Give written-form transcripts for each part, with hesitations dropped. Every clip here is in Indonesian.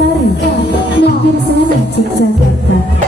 Sari, Nagir Sari, Jakarta.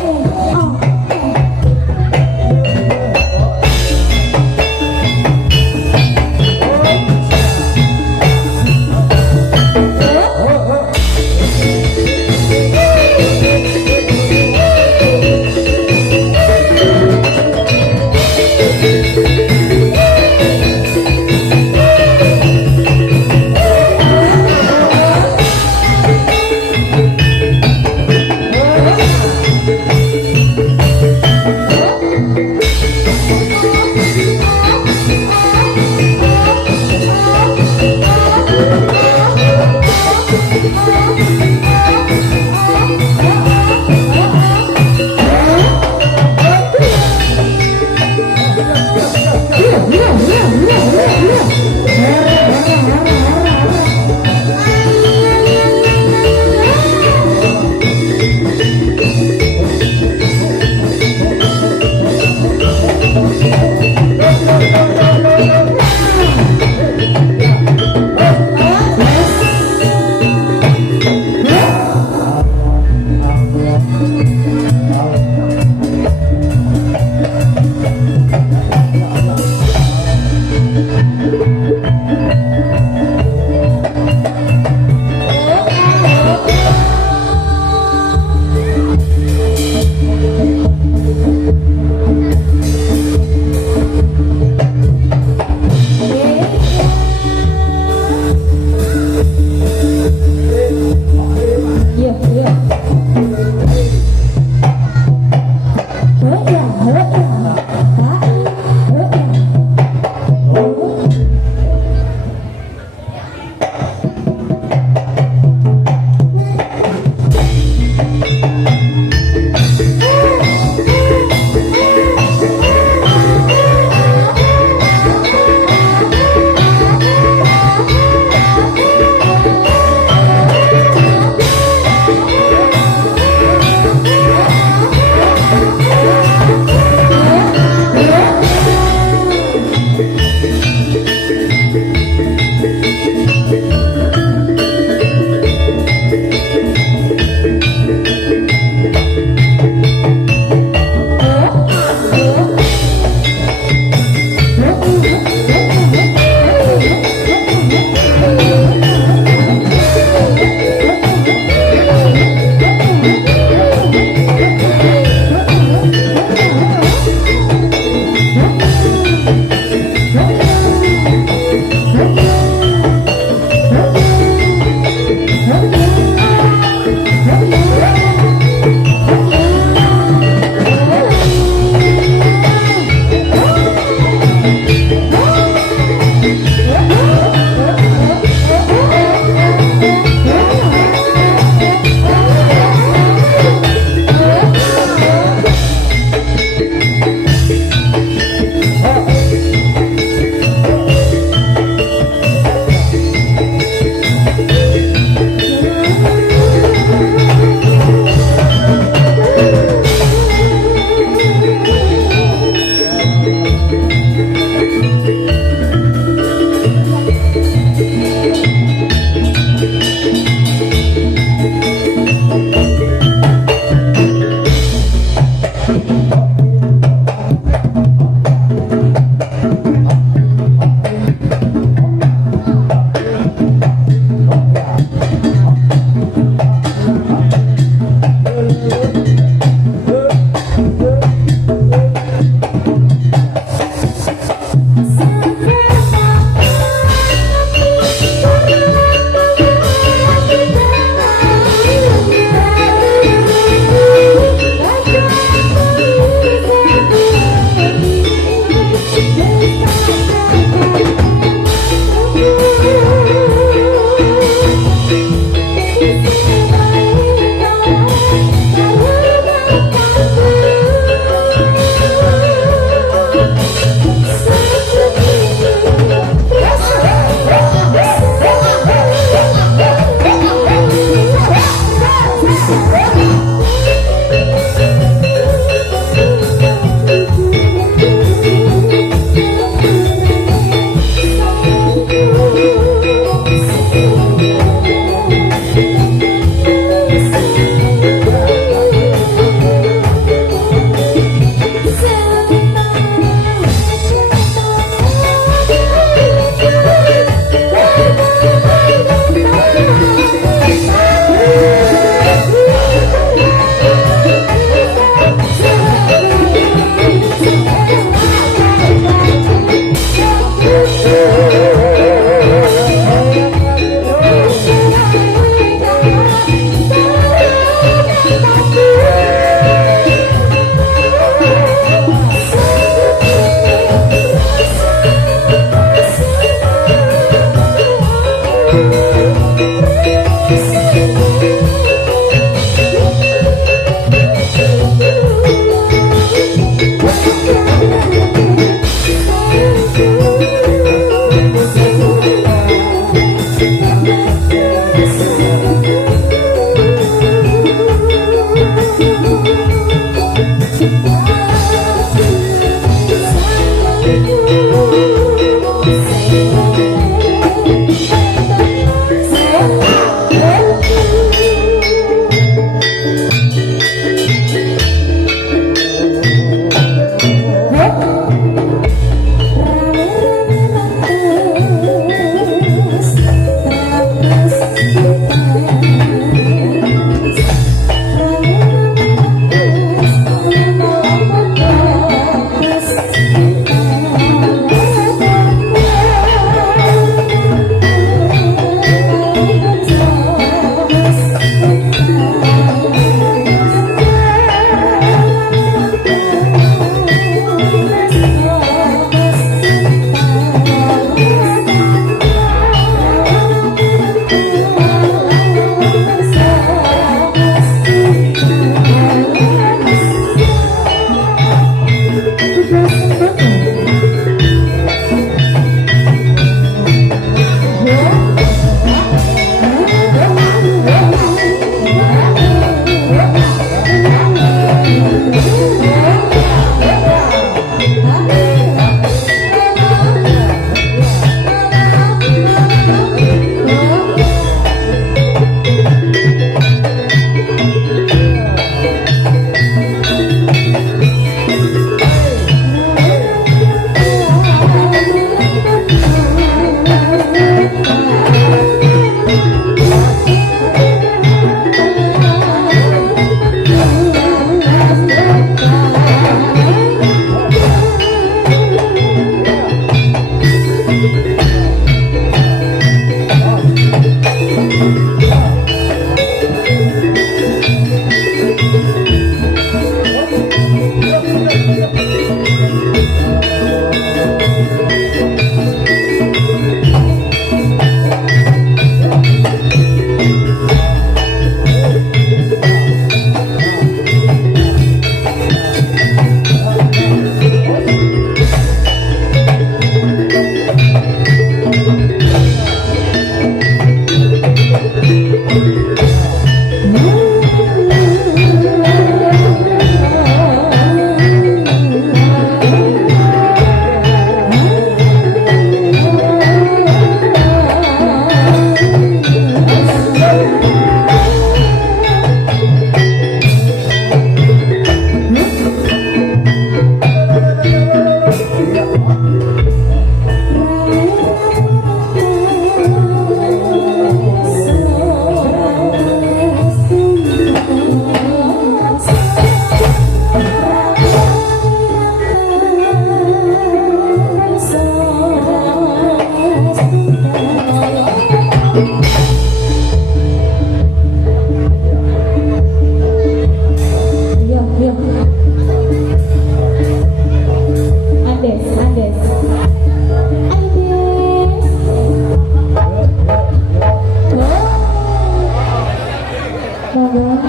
Monggo.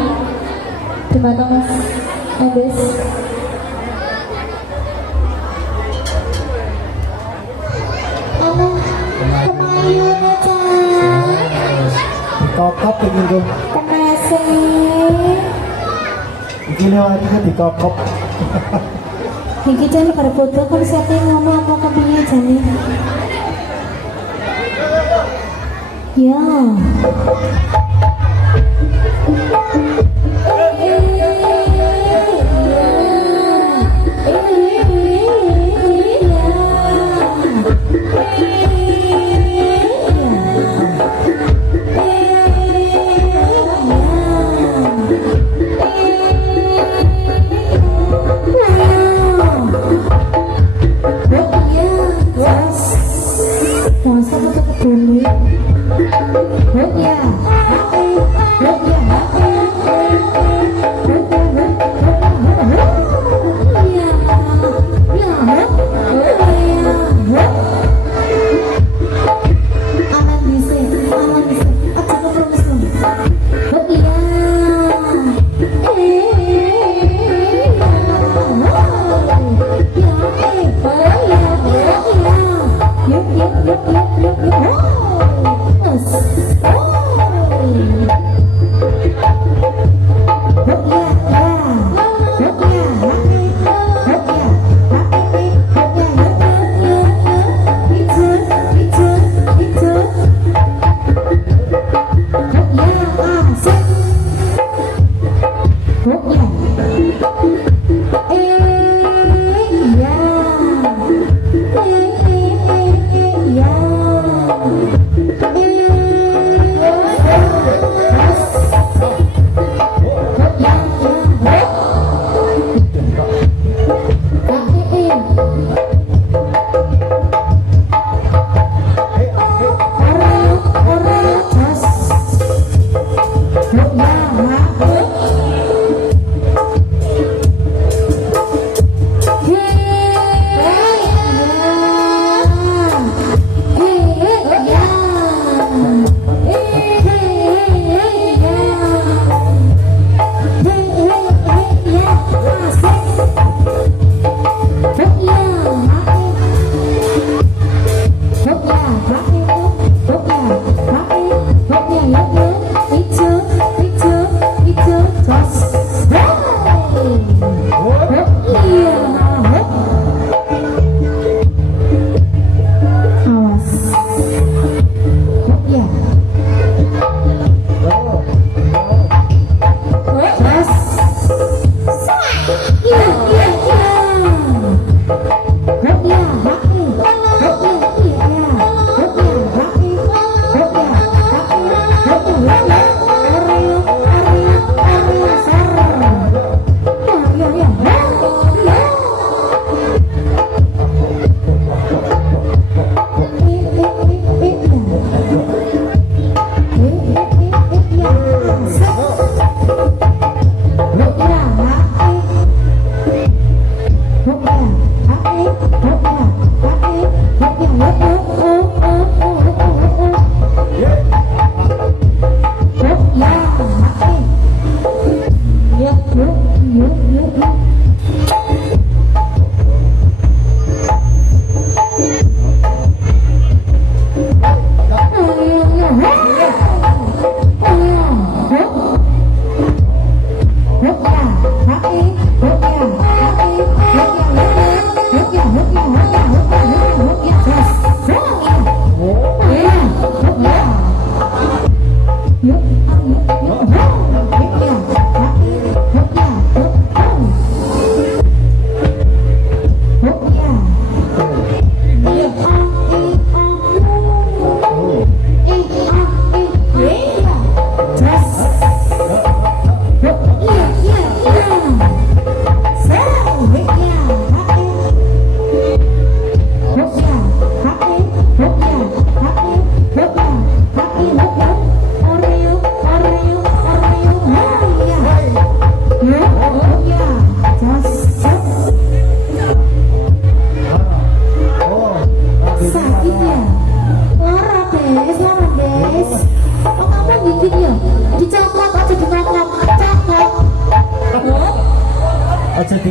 Dimatok Mas Andes. Alah, kemayu aja. Dikokop ingin tuh. Kenasih. Iki lewati ke dikokop. Iki jan karo foto konsepnya ngomong apa kepiye jane. Ya. Masa foto kedua. Oh ya.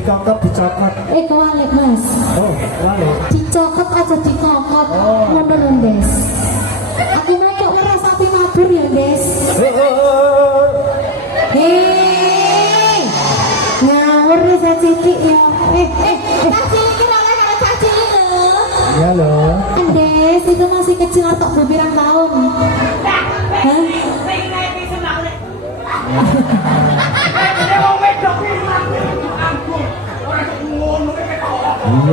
dikokop dicokot. Kewalik Mas. Oh, balik. Dicokot aja dikokot. Ngono lho, Des. Aku mau kok ora sapi mabur ya, Des. Hei. Ngawur wis cilik ya. Tak cilik ki oleh karo tak cilik lho. Iya loh. Des, itu masih kecil atau berpirang tahun? Hah? Iya.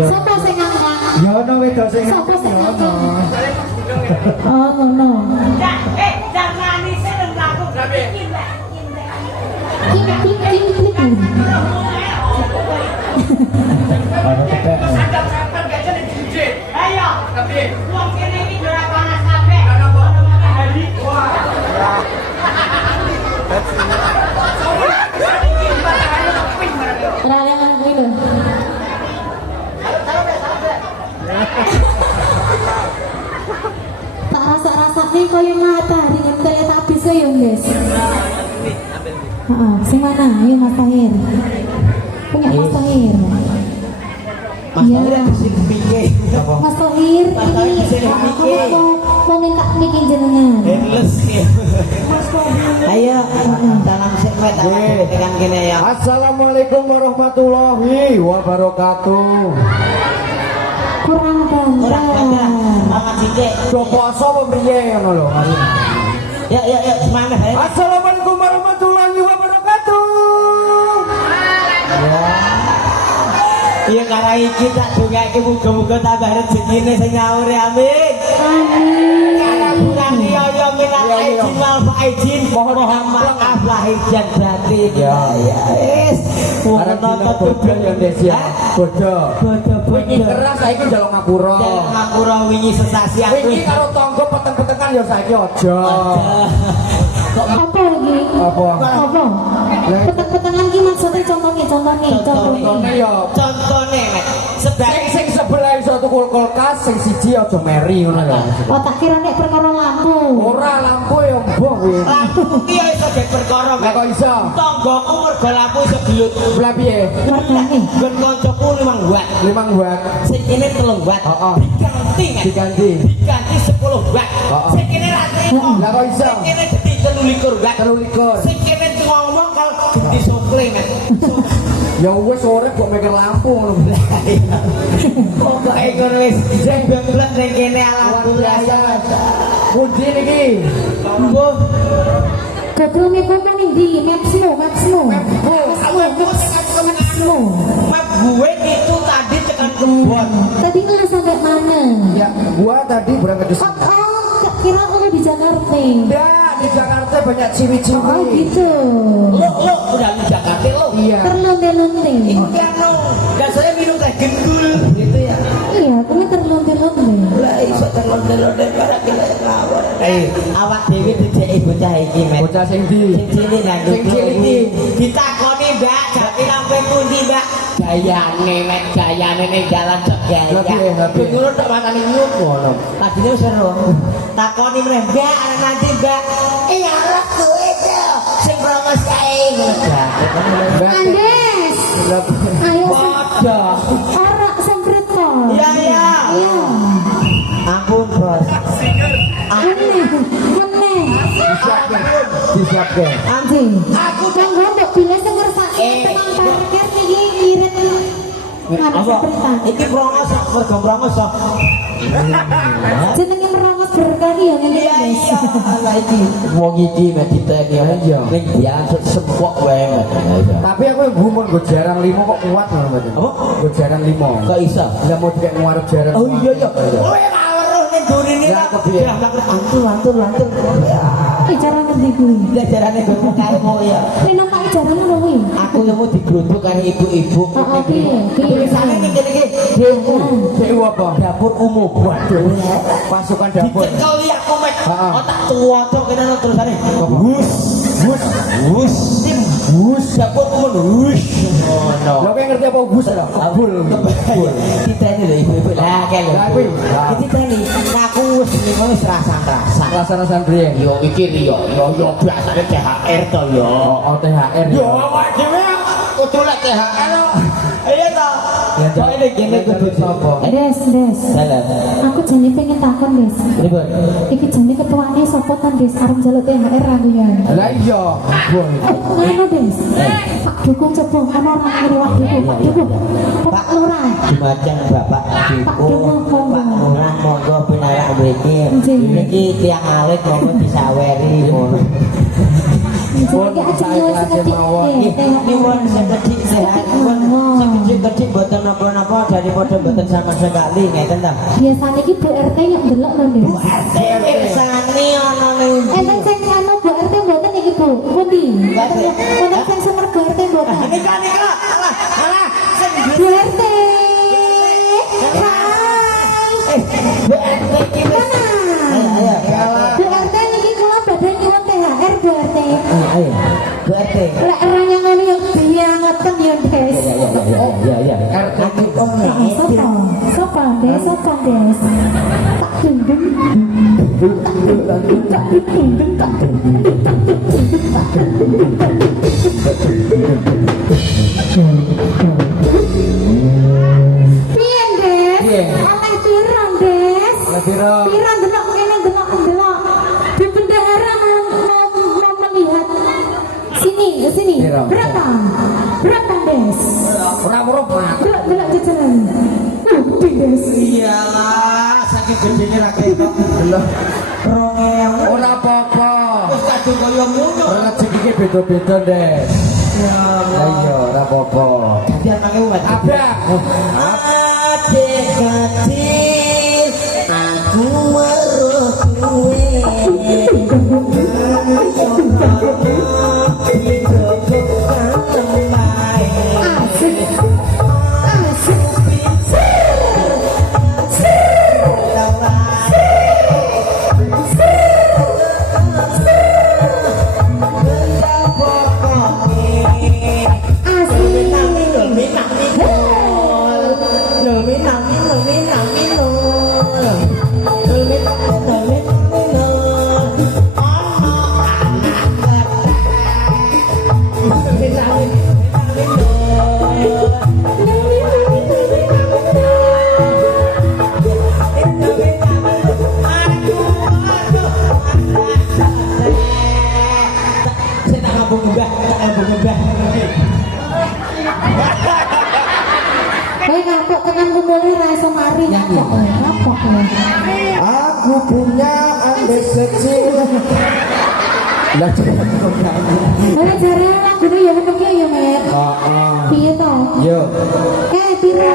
Sopo sing ngangkang? Ya ono wedok sing Sopo sing ya ono. ngangkang? Oh, ngono. Klik. Ada tepek. Ralangan kuwi lho. Tak rasa-rasane koyo matahari dengan teletabis ya, Guys. Heeh, sing mana? Ayo Mas Tahir. Punya Mas Tahir. Iya. Mas Tahir, ini aku mau minta mikin jenengan. Ayo, dalam segmen pegang gini ya. Assalamualaikum warahmatullahi wabarakatuh. Kurang Orang gambar. Mama Cicek. Do poso apa piye ngono lho. Ya, semangat ya. Assalamualaikum warahmatullahi wabarakatuh. Iya karena iki tak dongake muga-muga tambah rezekine sing nyaur ya amin. Amin. Karena bukan yo minal aidin wal faizin mohon maaf lahir dan batin. Ya. Wis. Karena kita bodoh ya Des ya. Bodoh. Wingi keras saiki njaluk ngapura. Ngapura wingi sesasi aku. Wingi karo tangga peteng-petengan ya saiki aja. Apa lagi? Apa? Apa? Petang-petangan ki maksudnya contohnya. Contohnya ya Contohnya sebab sing sebelah iso tuku kulkas, sing siji aja meri ngono lho. Oh tak kira nek perkara lampu. Ora lampu ya mbah kuwi. lampu iya iso dadi perkara Lah kok iso? tanggoku mergo lampu iso gelut. Lah piye? Warnane. Nggon kancaku 5 watt. 5 watt. Sing kene 3 watt. Heeh. Diganti kan? Diganti. Diganti 10 watt. Heeh. Sing kene ra trimo. Lah kok iso? Sing kene dadi 23 watt. 23. Sing kene ngomong kalau gede sokle kan. Ya wis sore kok mikir lampu ngono. Pokoke ngono wis jeng benglet ning kene alhamdulillah. Pundi niki? Mbuh. Kedrunge kok ning ndi? Mapsmu. Mapsmu. Map gue itu tadi tekan kebon. Tadi nggak sampai mana? Ya, gua tadi berangkat di sini. Oh, kira aku di Jakarta. Enggak, di Jakarta banyak ciwi-ciwi. Oh gitu. Lo udah di Jakarta lo. Iya. Terlonte-lonte. Udah no. Dan saya minum teh gendul gitu ya. Iya, aku ini terlonte-lonte. Lah iso terlonte-lonte para kita ngawur. Awak dhewe dijeki bocah iki men. Bocah sing di. Sing cilik nang Sing cilik iki. ditakoni Mbak, jati lampe pundi Mbak? Gayane mek gayane ning dalan cok gaya. Lah piye, lah piye? Ngono tok matane nyup ngono. Ladine wis seru. Takoni meneh Mbak, ana nanti Mbak. Iya lah kowe to. Sing promos kae ngono. Andes. Ayo Waduh. ora semprit kok. Iya. Iya. Ampun, Bos. Meneh. Disiapke. Anjing. Aku kan mbok bila sing ngersake teman parkir iki ngirit. Ngapa Apa? sepritan? Iki promos mergo promos kok. Jenenge merongos berkali ya ngene guys. Lah iki wong iki mek diteni ya. Ning biang sempok wae mek. Tapi aku yang gumun gue jarang 5 kok kuat ngono berarti. Apa? Gue jarang 5. Kok iso? Lah mau dikek ngarep jarang. Oh iya. Kowe ra weruh ning durine Ya, kepiye? Lantur. Cara ngerti kuwi. Lah jarane gue karemu ya. Nek nampak jarang ngono kuwi. Aku nemu digrunduk karo ibu-ibu. Oh, piye? Tulisane ning kene iki deku. Dewa apa? Dapur umum. Waduh. Pasukan dapur. Dicekeli aku mek Heeh. otak tuwa-tuwa kene terusane. Wus dapur umum. Wus. Oh no. Lo kayak ngerti apa bus ya? Abul. Kita ini lho ibu-ibu lah kan lho. Lah, kuwi. Kita ini aku wis limo wis rasa-rasa. Rasan-rasan priye? Yo iki yo biasane THR to yo. Oh, THR. Yo awak dhewe kudu lek THR. Ya kok ini gini kudu sapa? Des. Salah. Aku jane pengen takon, Des. Ribut. Iki jane ketuane sapa ta, Des? Arep njaluk THR aku ya. Lah iya, ampun. Ngono, Des. Pak Dukung coba ana orang ngrewak Dukung, Pak Dukung. Pak Lurah. Dimajang Bapak Dukung, Pak Lurah monggo pinarak mriki. Nggih. Iki tiang alit monggo disaweri ngono. Jadi aja yo sekedik Nyuwun sekedik sehat, sekedik mboten napa-napa daripada mboten sama sekali ngeten ta. biasanya ki Bu RT yang delok lho, Des. Pirsani ana ning Enten sing anu Bu RT mboten iki, Bu. Pundi? Wonten sing sumber Bu RT mboten. nika alah sing Bu RT. Hai. Bu RT iki wis. Ayo. Bu RT niki kula badhe nyuwun THR Bu RT. Ayo. Bu RT. Lek eranya ngono yo biangeten yo, Des. Ya. RT kok Sopo, Des? Tak dundung. Piye, Des? Piye? Oleh piro, Des? Lah piro? Piro delok kene delok. Di bendahara mau melihat sini, ke sini. Piro? Berapa, Des? Ora weruh, Pak. Delok jajaran. Des. Iyalah, saking gedene ra ketok. Lah, 2000. ora apa-apa. Wis kadung kaya ngono. Rezeki iki beda-beda, Des. Ya Lah iya, ora apa-apa. Biar mangi wet. Abang. Adik kecil, aku weruh kuwe. Kowe ngapok tenan kumule ra iso mari ngapok. Aku punya adik kecil. Lah Ora jare lagune ya ngono ki ya, Met. heeh. Piye to? Yo. Piro?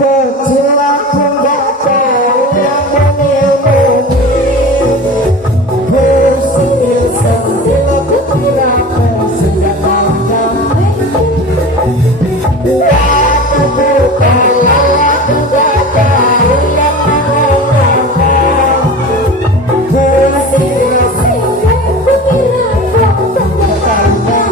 Kecil aku gak tahu yang menilai. Bersikil sentil aku kira senjata. Aku bukan aku gak tahu yang menilai. Bersikil sentil aku kira tembak-tembak.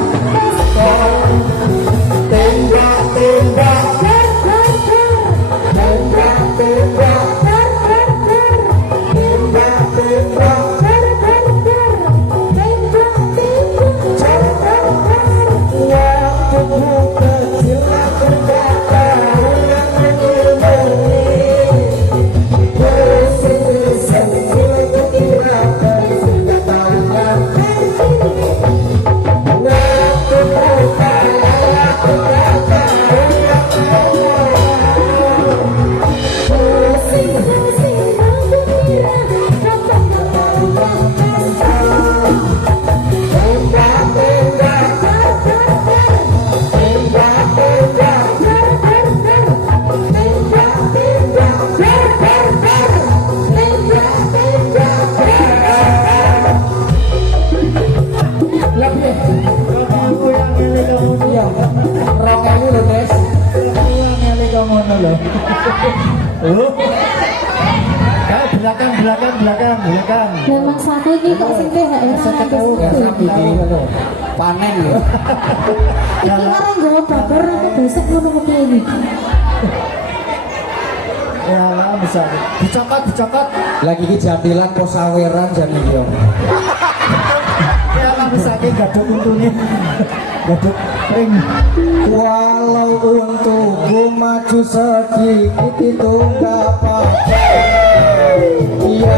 Belakang. Lah Mas aku iki kok sing THR Panen lho. Iki arep nggawa babar apa besok ngono ku piye iki? Ya, bisa. Dicokot. Lagi iki jatilan pos saweran jan iki yo. Ya, saking gaduk untune. Gaduk ring. Walau untukku maju sedikit itu enggak apa-apa. Iya.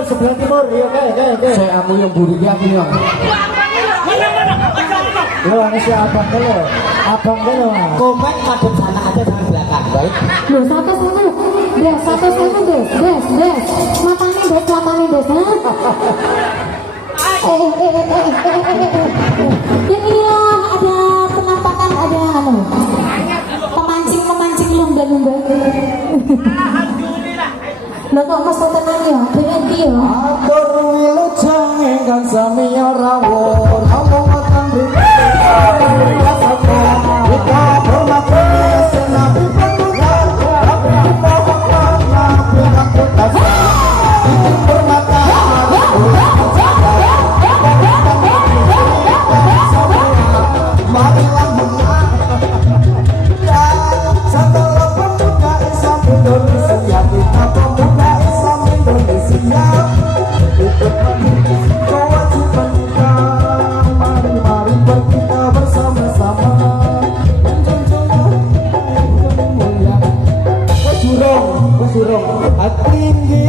Sebelah timur, ya kayak. Saya amu yang buri aku yang. Yo, ini si abang dulu. Komen madep sana aja jangan belakang, baik. Loh, satu. Des. Matanya des. Ya ada penampakan, ada pemancing lumba-lumba. Lho kok mas tenang ya, berhenti ya. Atur wilujeng ingkang sami rawuh, ngomong wonten mriki. Kita bermakna senapi penduga, tapi mohon aku tak bermata. Marilah menang. Segala penduga Islam Indonesia kita pemuda Islam Indonesia ikut kewajiban kita. Mari kita bersama-sama menjunjung mulia. Wasurong tinggi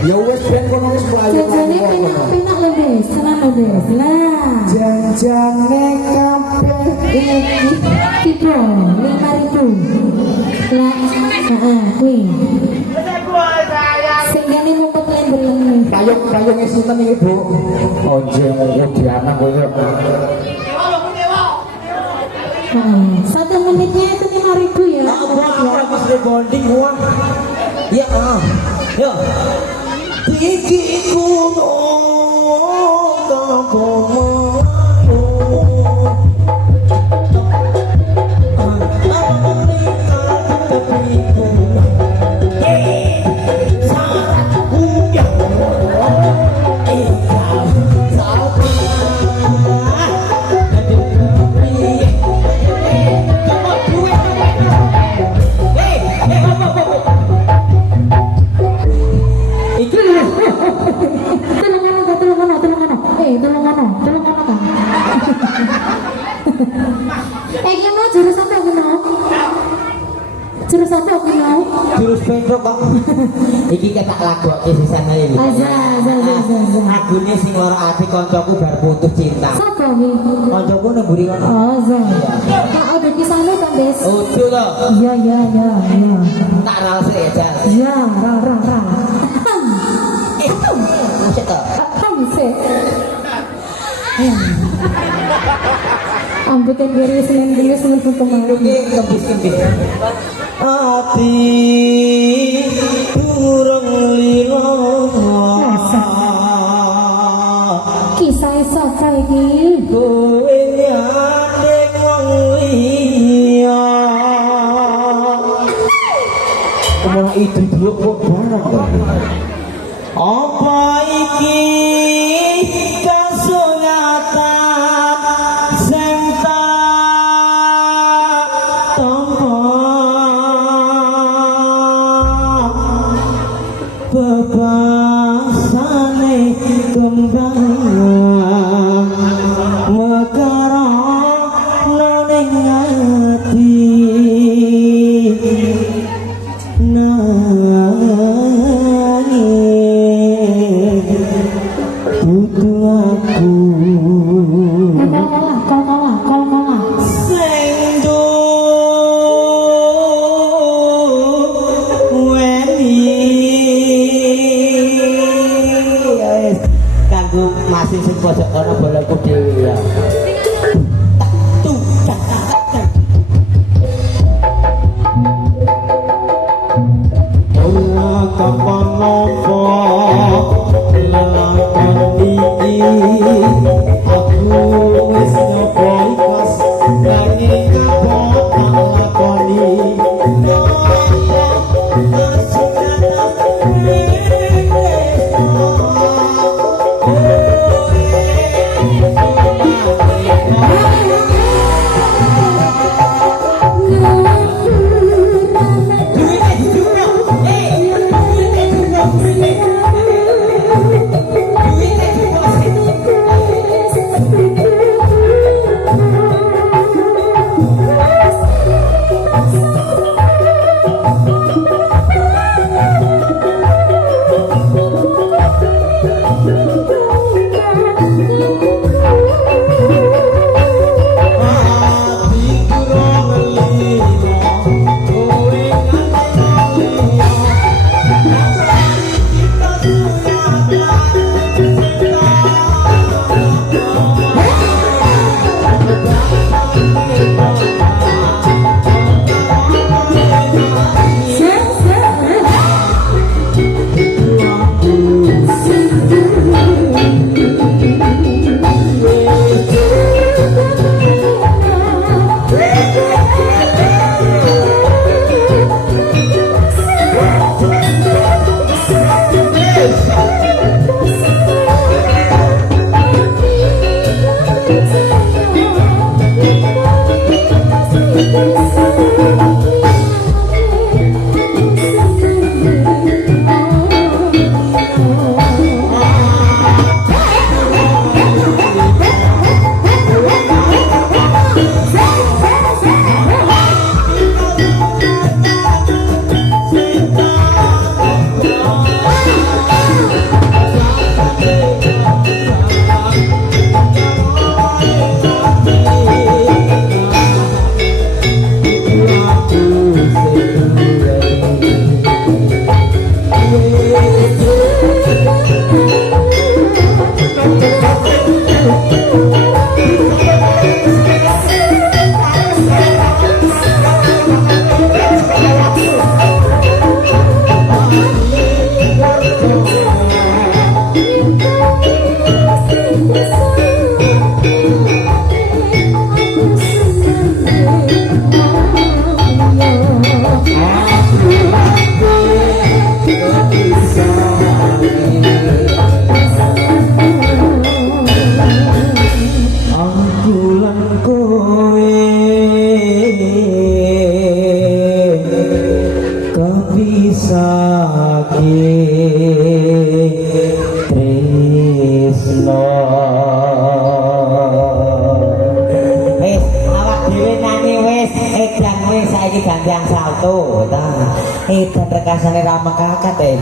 ya wes ben kono wis mlayu. Jajane penak lho Des, senang lho Des. Lah, Janjane kabeh iki piro? 5.000. Lah, heeh, kuwi. Sing gane ngumpet lember-lember. Payung sinten iki, Bu? Onjeng di anak kowe. Satu menitnya itu 5.000 ya. Apa Mas rebonding gua? Ya, yo. Tinggi gunung kampung jurus pendok kok. Iki ketak lagu iki sisan ae iki. Lagune sing lara ati kancaku bar putus cinta. Sapa iki? Kancaku nang mburi kono. Oh, Kak ada kisahnya kan, Des? Ojo to. Iya. Tak ral sik aja. Iya, ra. Masuk to. Sik. Ambekan diri Senin kemarin. Iki kembis-kembis. Ati durung lilo. Kisah sapa iki? Kowe nyandeng wong liya. Kemana itu dulu kok barang kok. Apa iki kasunyatan sing tak tampa bebasane kembang mekara ning ati masih sing pojok ana balaku dhewe ya. Allah kapan nopo lelakon iki aku wis nyoba ikhlas nanging kapan lakoni dan rekasane ramah kakak teh.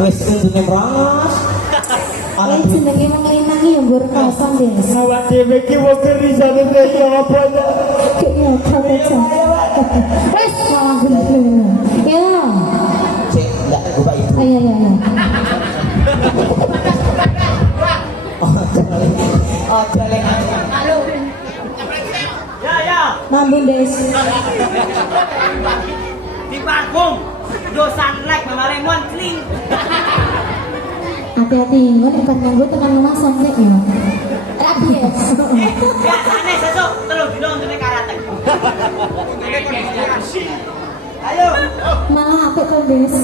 Wis kudu merangos. Ana jenenge mengenangi yang gur kosong deh. Awak dhewe iki wis risane ya apa ya? Kayaknya apa aja. Wis malah gendeng. Ya. Cek enggak buka itu. Ayo ayo ayo. Oh, jalan. Halo. Ya. Nambun Des. Di parfum dosan like mama lemon cling. Hati-hati, gue bukan nganggo tekan rumah sampai ya. Rabies. Biasane sesuk 3 dino untuk karate. Ayo. Malah apik kok, Des.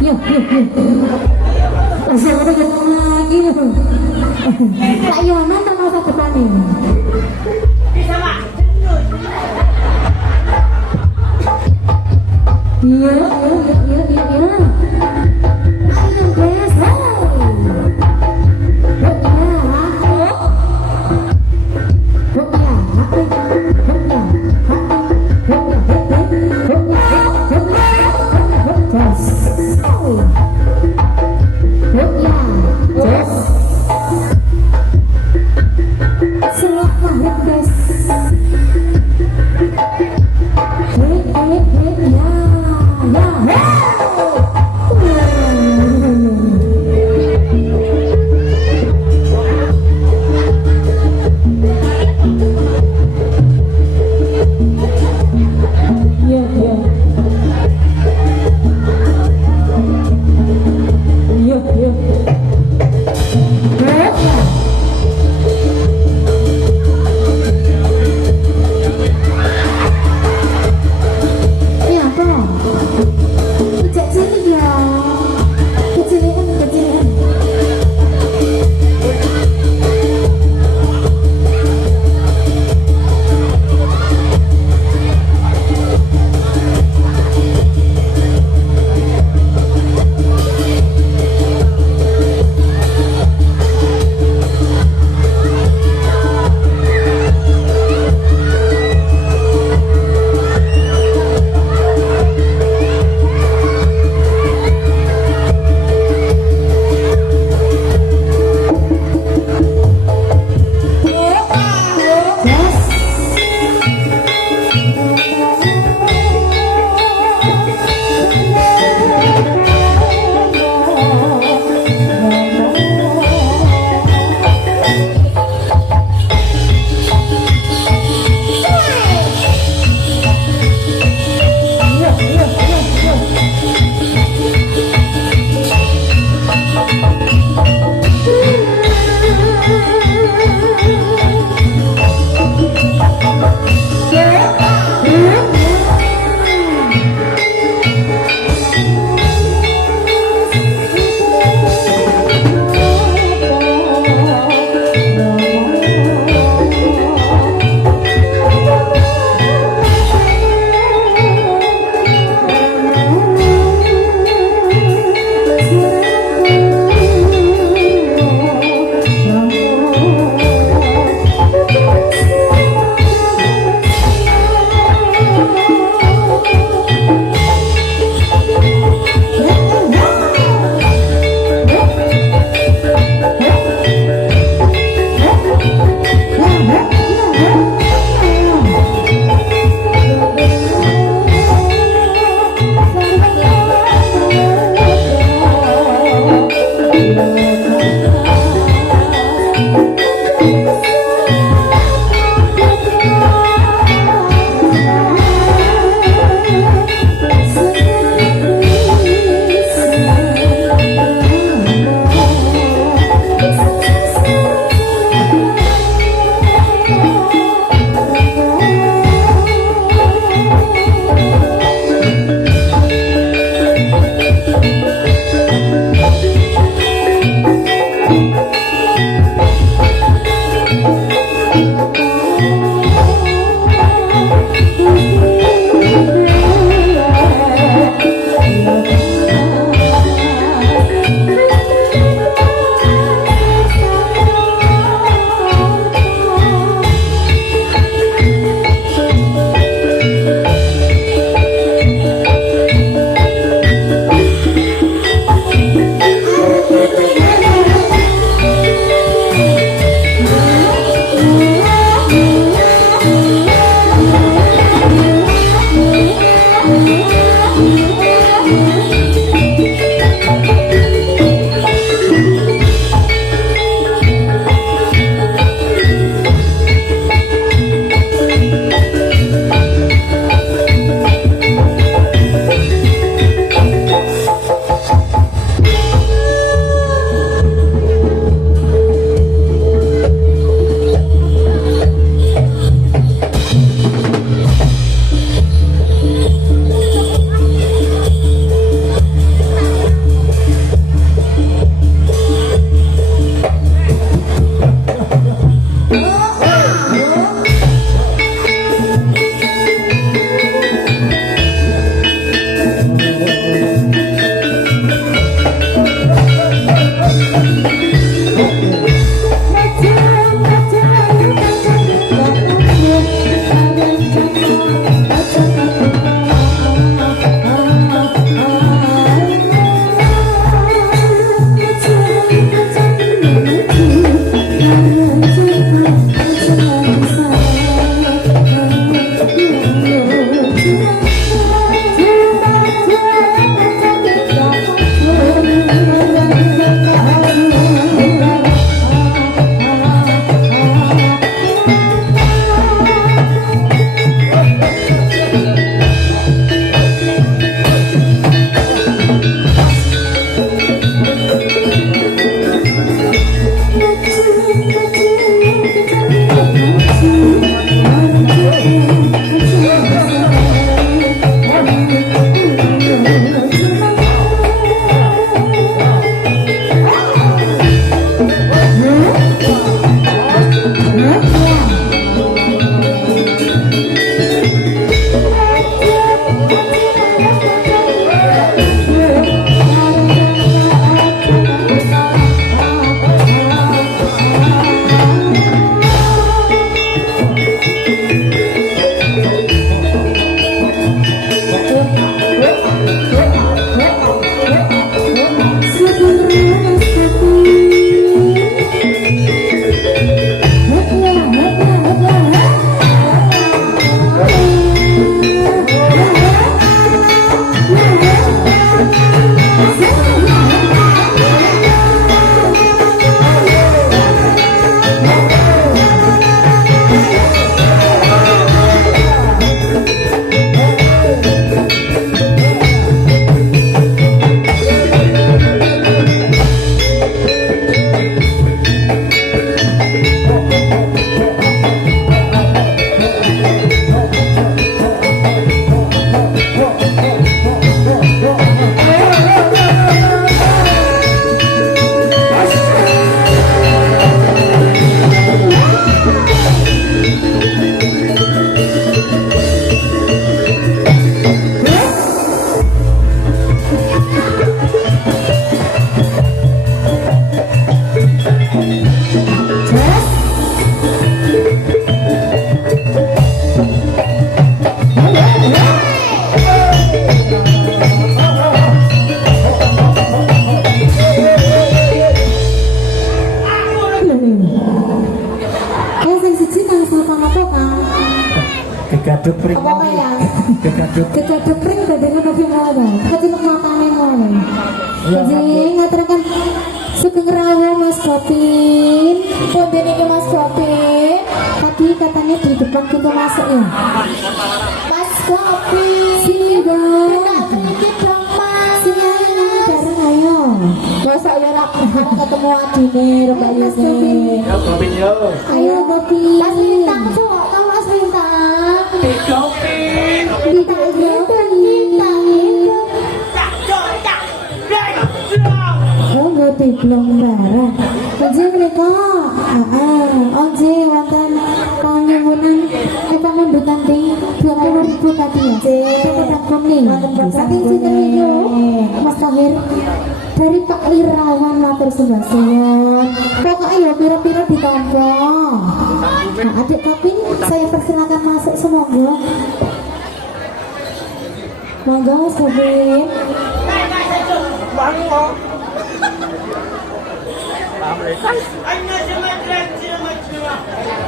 Yuk. Kak Yonan tak masa depan ini. Bisa, Pak. Iya. Ayo, Des. Yeah. Kegaduk pring. Apa ya? Kegaduk. Kegaduk pring udah dengan Nabi Muhammad. Kecil makane ngono. Jadi ngaturaken Sugeng rawuh Mas Bopin. Punten iki Mas Bopin. Tadi katanya di depan pintu masuk ya. Mas Bopin. Sini dong. Nak sedikit dong Mas. Sini ayo bareng ayo. Masa ya nak ketemu adine Mbak Mas Yuni. Bopin. Yo Bopin yo. Ayo Bopin. Mas Bintang cowok tau Mas Bintang. Bopin. Bintang Bintang. Tak tak. Oh, nggak belum barang. Oje mereka, oje wonten panyuwunan pangundutan ting 20.000 tadi ya. Catatan kuning. Saking sinten niku? Mas Tahir dari Pak Irawan matur sembah suwun. Pokoknya ya pira-pira ditampa. Nah, adik Kopin, saya persilakan masuk semoga. Monggo Mas Kopin.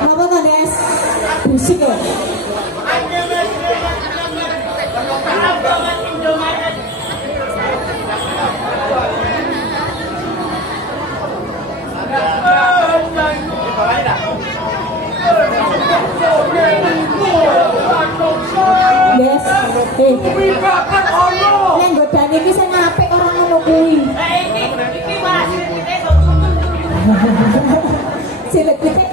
Apa to, Des? Berisik ya? Des, yang godane iki sing apik orang ngono kuwi. Cilik pitik.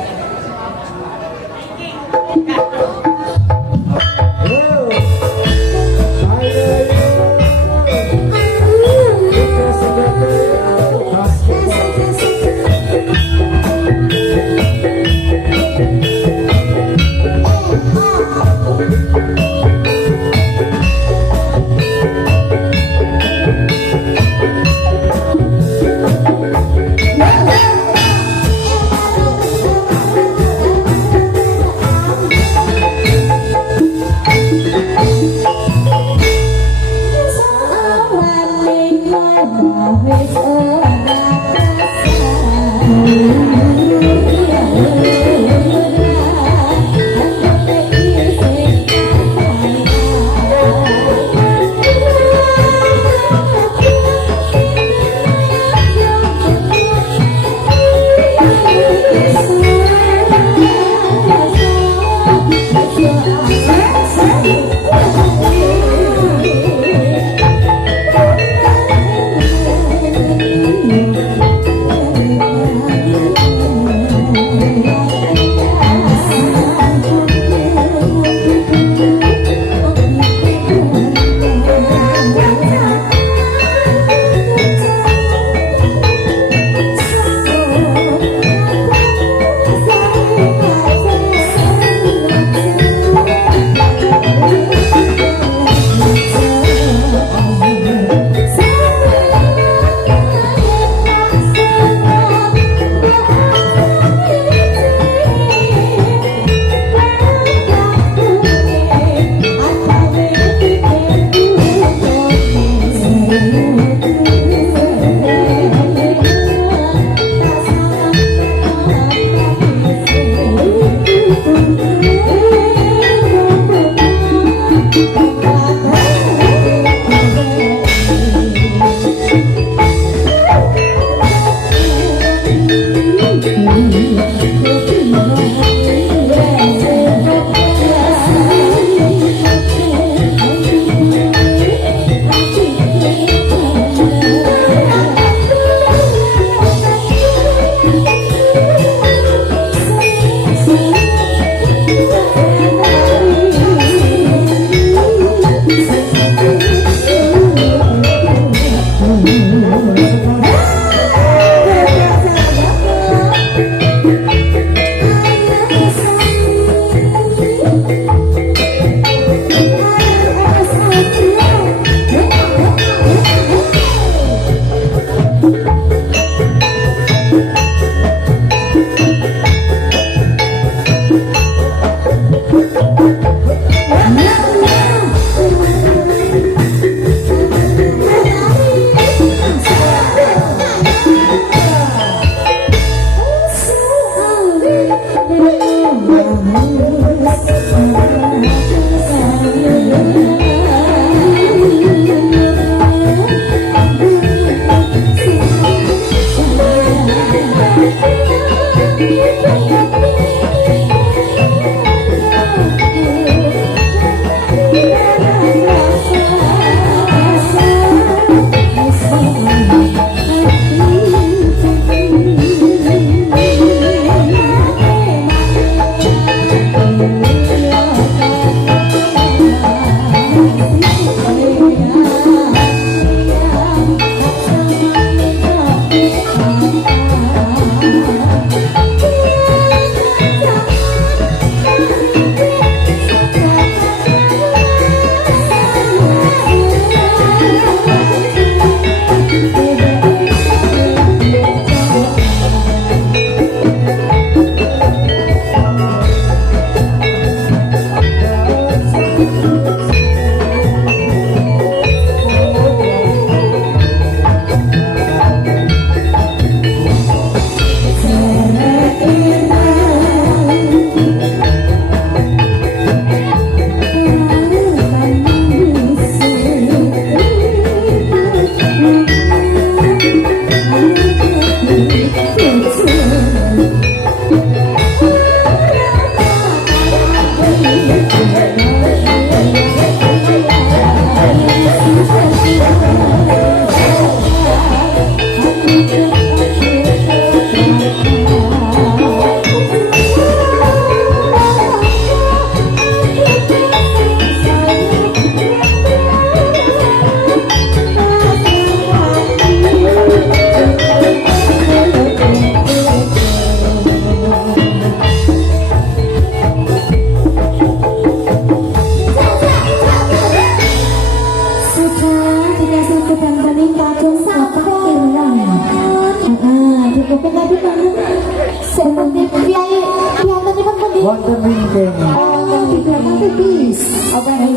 Wonten wingking. Oh, di belakang tipis. Apa yang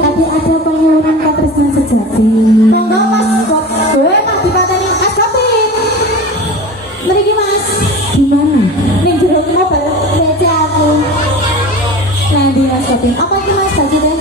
tadi ada penyaluran katresnan sejati. Monggo Mas. Gue mah dipateni es kopi. Mriki Mas. Di mana? Ning jero mobil meja aku. Nah, di es kopi. Apa iki Mas bajine?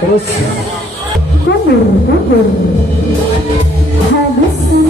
terus kubur habisan.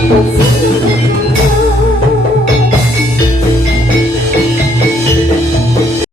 Thank you.